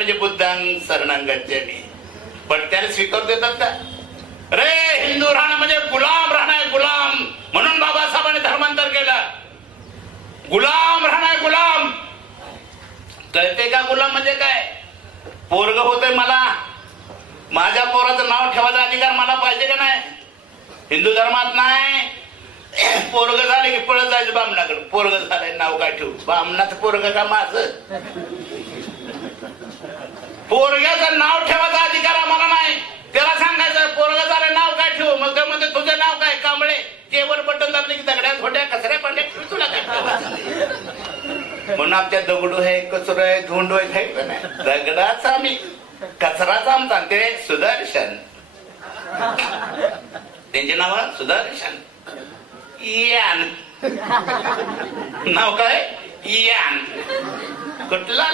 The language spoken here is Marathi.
म्हणजे बुद्धांग शरणं गच्छामि. पण त्याला स्वीकार देतात का रे? हिंदू राहणं म्हणजे गुलाम राहणं आहे, गुलाम. म्हणून बाबासाहेबांनी धर्मांतर केलं. गुलाम राहणं आहे, गुलाम. कळते का गुलाम म्हणजे काय? पोरग होतंय मला, माझ्या पोराचं नाव ठेवायचा अधिकार मला पाहिजे का नाही? हिंदू धर्मात नाही. पोरग झाले की पळत जायचं बामणाकडे. पोरग झालंय नाव काय ठेवू? बामणाचं पोरग का माझं? पोरग्याचं नाव ठेवायचा अधिकार आम्हाला नाही. त्याला सांगायचं पोरग झालं नाव काय ठेवू? मग ते म्हणते तुझं नाव काय? कांबळे. केवळ बटन दाबले की दगड्यात खोट्या कचऱ्या पांड्या तुला काय ठेवायचं? म्हणून आमच्या दगडू आहे, कचरो आहे, धुंड आहे का नाही? दगडाचा आम्ही, कचराचा आमचा. ते सुदर्शन, त्यांचे नाव सुदर्शन. यान नाव काय? यान. कुठला